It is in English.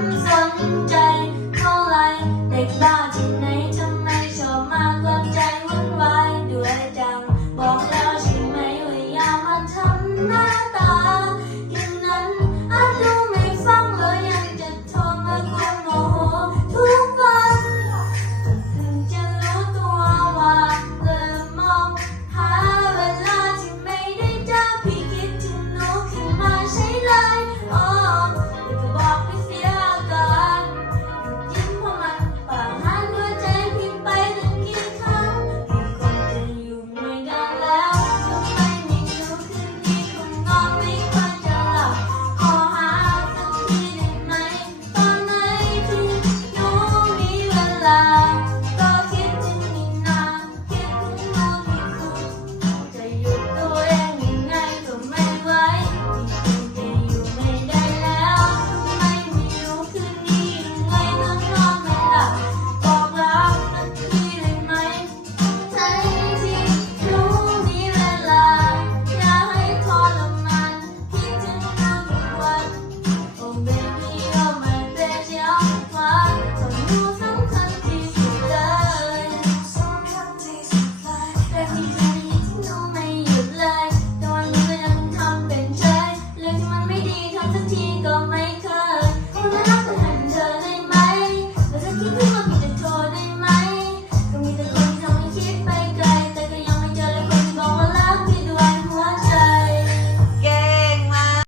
comes.